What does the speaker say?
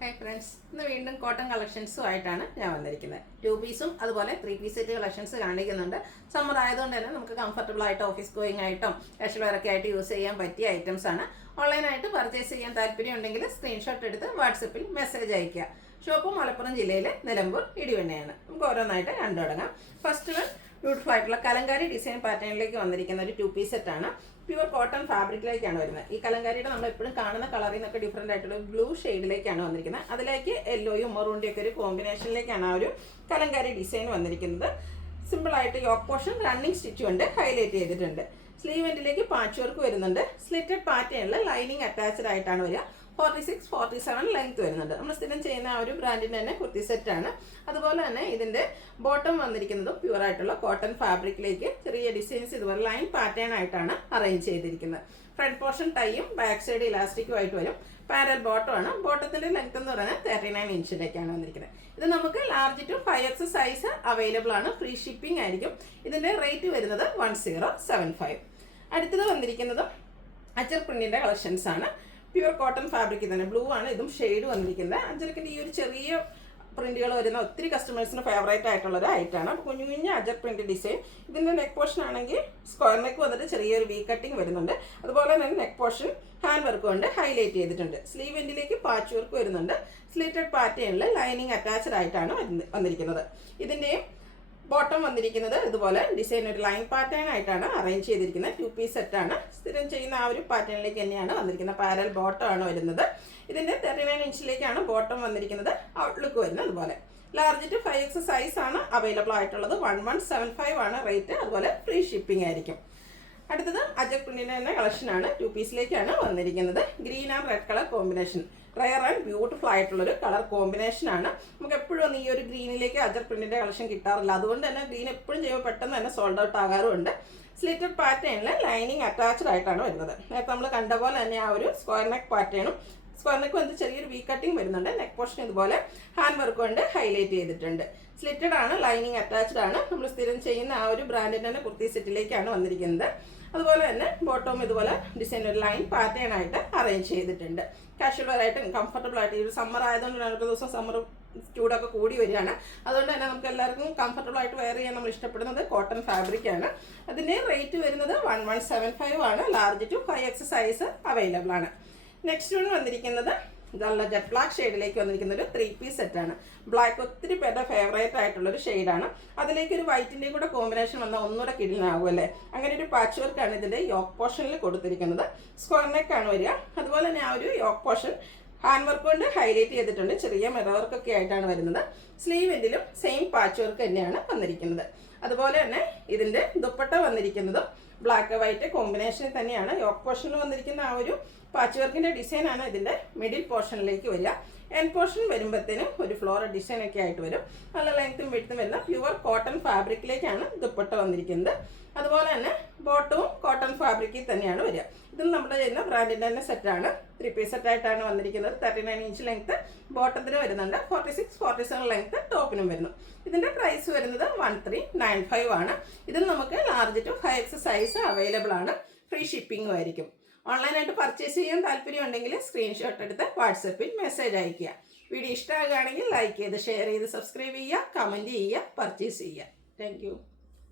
Hi friends, ഇന്ന് വീണ്ടും cotton കളക്ഷൻസുമായിട്ടാണ് ഞാൻ വന്നിരിക്കുന്നത്. 2 പീസും അതുപോലെ 3 പീസ് സെറ്റ് കളക്ഷൻസ് കാണിക്കുന്നുണ്ട്. സമ്മർ ആയതുകൊണ്ട് തന്നെ നമുക്ക് കംഫർട്ടബിൾ ആയിട്ട് ഓഫീസ് ഗോയിങ് ആയിട്ടും കാഷ്വൽ വെയറൊക്കെ ആയിട്ട് യൂസ് ചെയ്യാൻ പറ്റിയ ഐറ്റംസ് ആണ്. ഓൺലൈനായിട്ട് പർച്ചേസ് ചെയ്യാൻ താല്പര്യം ഉണ്ടെങ്കിൽ സ്ക്രീൻഷോട്ട് എടുത്ത് വാട്സപ്പിൽ മെസ്സേജ് അയയ്ക്കുക. ഷോപ്പ് മലപ്പുറം ജില്ലയിലെ നിലമ്പൂർ ഇടിവണ്ണയാണ്. നമുക്ക് ഓരോന്നായിട്ട് കണ്ടു തുടങ്ങാം. ഫസ്റ്റ് വൺ ബ്യൂട്ടിഫുൾ ആയിട്ടുള്ള കലങ്കാരി ഡിസൈൻ പാറ്റേണിലേക്ക് വന്നിരിക്കുന്ന ഒരു 2 പീസ് സെറ്റാണ്. പ്യുവർ കോട്ടൺ ഫാബ്രിക്കിലേക്കാണ് വരുന്നത്. ഈ കലങ്കാരിയുടെ നമ്മൾ എപ്പോഴും കാണുന്ന കളറിൽ നിന്നൊക്കെ ഡിഫറെൻ്റ് ആയിട്ടുള്ള ബ്ലൂ ഷെയ്ഡിലേക്കാണ് വന്നിരിക്കുന്നത്. അതിലേക്ക് യെല്ലോയും മെറൂണിൻ്റെ ഒക്കെ ഒരു കോമ്പിനേഷനിലേക്കാണ് ആ ഒരു കലങ്കാരി ഡിസൈൻ വന്നിരിക്കുന്നത്. സിമ്പിളായിട്ട് യോക്ക് പോർഷൻ റണ്ണിങ് സ്റ്റിച്ച് കൊണ്ട് ഹൈലൈറ്റ് ചെയ്തിട്ടുണ്ട്. സ്ലീവ് എൻഡിലേക്ക് പാച്ച് വർക്ക് വരുന്നുണ്ട്. സ്ലിറ്റഡ് പാറ്റേണിൽ ലൈനിങ് അറ്റാച്ച്ഡ് ആയിട്ടാണ് വരിക. 46-47 ലെങ്ത് വരുന്നുണ്ട്. നമ്മൾ സ്ഥിരം ചെയ്യുന്ന ആ ഒരു ബ്രാൻഡിൻ്റെ തന്നെ കുർത്തി സെറ്റാണ്. അതുപോലെ തന്നെ ഇതിൻ്റെ ബോട്ടം വന്നിരിക്കുന്നതും പ്യുവർ ആയിട്ടുള്ള കോട്ടൺ ഫാബ്രിക്കിലേക്ക് ചെറിയ ഡിസൈൻസ് ഇതുപോലെ ലൈൻ പാറ്റേൺ ആയിട്ടാണ് അറേഞ്ച് ചെയ്തിരിക്കുന്നത്. ഫ്രണ്ട് പോർഷൻ ടൈയും ബാക്ക് സൈഡ് ഇലാസ്റ്റിക്കും ആയിട്ട് വരും. പാരൽ ബോട്ടം ആണ്. ബോട്ടത്തിൻ്റെ ലെങ്ത് എന്ന് പറയുന്നത് 39 ഇഞ്ചിലേക്കാണ് വന്നിരിക്കുന്നത്. ഇത് നമുക്ക് large to 5X size available ആണ്. ഫ്രീ ഷിപ്പിംഗ് ആയിരിക്കും. ഇതിൻ്റെ റേറ്റ് വരുന്നത് 1075. അടുത്തത് വന്നിരിക്കുന്നതും അച്ചർ പ്രിന്റിൻ്റെ കളക്ഷൻസ് ആണ്. പ്യുവർ കോട്ടൺ ഫാബ്രിക്കിൽ തന്നെ ബ്ലൂ ആണ് ഇതും ഷെയ്ഡ് വന്നിരിക്കുന്നത്. അഞ്ചരക്കിൻ്റെ ഈ ഒരു ചെറിയ പ്രിന്റുകൾ വരുന്ന ഒത്തിരി കസ്റ്റമേഴ്സിന് ഫേവറേറ്റ് ആയിട്ടുള്ളൊരു ഐറ്റാണ്. അപ്പോൾ കുഞ്ഞു കുഞ്ഞു അജർ പ്രിന്റ് ഡിസൈൻ. ഇതിൻ്റെ നെക്ക് പോർഷൻ ആണെങ്കിൽ സ്ക്വയർ നെക്ക് വന്നിട്ട് ചെറിയൊരു വി കട്ടിങ് വരുന്നുണ്ട്. അതുപോലെ തന്നെ നെക്ക് പോർഷൻ ഹാൻഡ് വർക്ക് കൊണ്ട് ഹൈലൈറ്റ് ചെയ്തിട്ടുണ്ട്. സ്ലീവ് എൻഡിലേക്ക് പാച്ച് വർക്ക് വരുന്നുണ്ട്. സ്ലിറ്റഡ് പാറ്റേണിൽ ലൈനിങ് അറ്റാച്ച്ഡ് ആയിട്ടാണ് വന്നിരിക്കുന്നത്. ഇതിൻ്റെയും ബോട്ടം വന്നിരിക്കുന്നത് ഇതുപോലെ ഡിസൈൻ ഒരു ലൈൻ പാറ്റേൺ ആയിട്ടാണ് അറേഞ്ച് ചെയ്തിരിക്കുന്നത്. 2 പീസ് സെറ്റാണ്. സ്ഥിരം ചെയ്യുന്ന ആ ഒരു പാറ്റേണിലേക്ക് തന്നെയാണ് വന്നിരിക്കുന്നത്. പാരൽ ബോട്ടം ആണ് വരുന്നത്. ഇതിൻ്റെ 39 ഇഞ്ചിലേക്കാണ് ബോട്ടം വന്നിരിക്കുന്നത്. ഔട്ട്ലുക്ക് വരുന്നത് അതുപോലെ ലാർജ് ടു 5X സൈസ് ആണ് അവൈലബിൾ ആയിട്ടുള്ളത്. 1175 ആണ് റേറ്റ്. അതുപോലെ ഫ്രീ ഷിപ്പിംഗ് ആയിരിക്കും. അടുത്തത് അജർ പ്രിന്റിൻ്റെ തന്നെ കളക്ഷനാണ്. 2 പീസിലേക്കാണ് വന്നിരിക്കുന്നത്. Green and red colour combination. Rare and beautiful ആയിട്ടുള്ളൊരു കളർ കോമ്പിനേഷനാണ്. നമുക്ക് എപ്പോഴും ഒന്നും ഈ ഒരു ഗ്രീനിലേക്ക് അജർ പ്രിന്റിൻ്റെ കളക്ഷൻ കിട്ടാറില്ല. അതുകൊണ്ട് തന്നെ ഗ്രീൻ എപ്പോഴും ചെയ്യുമ്പോൾ പെട്ടെന്ന് തന്നെ സോൾഡ് ഔട്ട് ആകാറുമുണ്ട്. സ്ലിറ്റഡ് പാറ്റേണിൽ ലൈനിങ് അറ്റാച്ച്ഡ് ആയിട്ടാണ് വരുന്നത്. നേരത്തെ നമ്മൾ കണ്ട പോലെ തന്നെ ആ ഒരു സ്ക്വയർ നെക്ക് പാറ്റേണും സ്ക്വയർ നെക്ക് വന്ന് ചെറിയൊരു വി കട്ടിങ് വരുന്നുണ്ട്. നെക്ക് പോർഷൻ ഇതുപോലെ ഹാൻഡ് വർക്ക് കൊണ്ട് ഹൈലൈറ്റ് ചെയ്തിട്ടുണ്ട്. സ്ലിറ്റഡ് ആണ്, ലൈനിങ് അറ്റാച്ച്ഡ് ആണ്. നമ്മൾ സ്ഥിരം ചെയ്യുന്ന ആ ഒരു ബ്രാൻഡിൻ്റെ തന്നെ കുർത്തി സെറ്റിലേക്കാണ് വന്നിരിക്കുന്നത്. അതുപോലെ തന്നെ ബോട്ടവും ഇതുപോലെ ഡിസൈൻ ഒരു ലൈൻ പാറ്റേൺ ആയിട്ട് അറേഞ്ച് ചെയ്തിട്ടുണ്ട്. കാഷ്വൽ വെയർ ആയിട്ടും കംഫർട്ടബിൾ ആയിട്ട് ഈ ഒരു സമ്മർ ആയതുകൊണ്ട് ഒരു ദിവസം സമ്മർ ചൂടൊക്കെ കൂടി വരികയാണ്. അതുകൊണ്ട് തന്നെ നമുക്ക് എല്ലാവർക്കും കംഫർട്ടബിൾ ആയിട്ട് വെയർ ചെയ്യാൻ നമ്മൾ ഇഷ്ടപ്പെടുന്നത് കോട്ടൺ ഫാബ്രിക്കാണ്. അതിൻ്റെ റേറ്റ് വരുന്നത് 1175 ആണ്. Large to 5X size available ആണ്. നെക്സ്റ്റ് വൺ വന്നിരിക്കുന്നത് നല്ല ജെറ്റ് ബ്ലാക്ക് ഷെയ്ഡിലേക്ക് വന്നിരിക്കുന്ന ഒരു 3 പീസ് സെറ്റാണ്. ബ്ലാക്ക് ഒത്തിരി പേരുടെ ഫേവറേറ്റ് ആയിട്ടുള്ളൊരു ഷെയ്ഡാണ്. അതിലേക്ക് ഒരു വൈറ്റിൻ്റെയും കൂടെ കോമ്പിനേഷൻ വന്നാൽ ഒന്നുകൂടെ കിടിലനാകും അല്ലേ. അങ്ങനെ ഒരു പാച്ച് വർക്കാണ് ഇതിൻ്റെ യോക്ക് പോർഷനിൽ കൊടുത്തിരിക്കുന്നത്. സ്ക്വയർ നെക്കാണ് വരിക. അതുപോലെ തന്നെ ആ ഒരു യോക്ക് പോർഷൻ ഹാൻഡ് വർക്ക് കൊണ്ട് ഹൈലൈറ്റ് ചെയ്തിട്ടുണ്ട്. ചെറിയ മിറർ വർക്കൊക്കെ ആയിട്ടാണ് വരുന്നത്. സ്ലീവ് എൻഡിലും സെയിം പാച്ച് വർക്ക് തന്നെയാണ് വന്നിരിക്കുന്നത്. അതുപോലെ തന്നെ ഇതിൻ്റെ ദുപ്പട്ട വന്നിരിക്കുന്നതും ബ്ലാക്ക് വൈറ്റ് കോമ്പിനേഷനിൽ തന്നെയാണ്. യോക്ക് പോർഷനിൽ വന്നിരിക്കുന്ന ആ ഒരു പാച്ച് വർക്കിൻ്റെ ഡിസൈനാണ് ഇതിൻ്റെ മിഡിൽ പോർഷനിലേക്ക് വരിക. എൻഡ് പോർഷൻ വരുമ്പോഴത്തേനും ഒരു ഫ്ലോറൽ ഡിസൈൻ ഒക്കെ ആയിട്ട് വരും. നല്ല ലെങ്ത്തും വിഡ്ത്തും വരുന്ന പ്യുവർ കോട്ടൺ ഫാബ്രിക്കിലേക്കാണ് ദുപ്പട്ട വന്നിരിക്കുന്നത്. അതുപോലെ തന്നെ ബോട്ടവും കോട്ടൺ ഫാബ്രിക്കിൽ തന്നെയാണ് വരിക. ഇതും നമ്മുടെ ചെയ്യുന്ന ബ്രാൻഡിൻ്റെ തന്നെ സെറ്റാണ്. 3 പീസ് സെറ്റായിട്ടാണ് വന്നിരിക്കുന്നത്. 39 ഇഞ്ച് ലെങ്ത്ത് ബോട്ടത്തിന് വരുന്നുണ്ട്. 46-47 ലെങ്ത്ത് ടോപ്പിനും വരുന്നു. ഇതിൻ്റെ പ്രൈസ് വരുന്നത് 1395 ആണ്. ഇതും നമുക്ക് large to 5X size available ആണ്. ഫ്രീ ഷിപ്പിംഗും ആയിരിക്കും. ഓൺലൈനായിട്ട് പർച്ചേസ് ചെയ്യാൻ താല്പര്യം ഉണ്ടെങ്കിൽ സ്ക്രീൻഷോട്ട് എടുത്ത് വാട്സപ്പിൽ മെസ്സേജ് അയയ്ക്കുക. വീഡിയോ ഇഷ്ടമാകുകയാണെങ്കിൽ ലൈക്ക് ചെയ്ത് ഷെയർ ചെയ്ത് സബ്സ്ക്രൈബ് ചെയ്യുക, കമൻറ്റ് ചെയ്യുക, പർച്ചേസ് ചെയ്യുക. താങ്ക്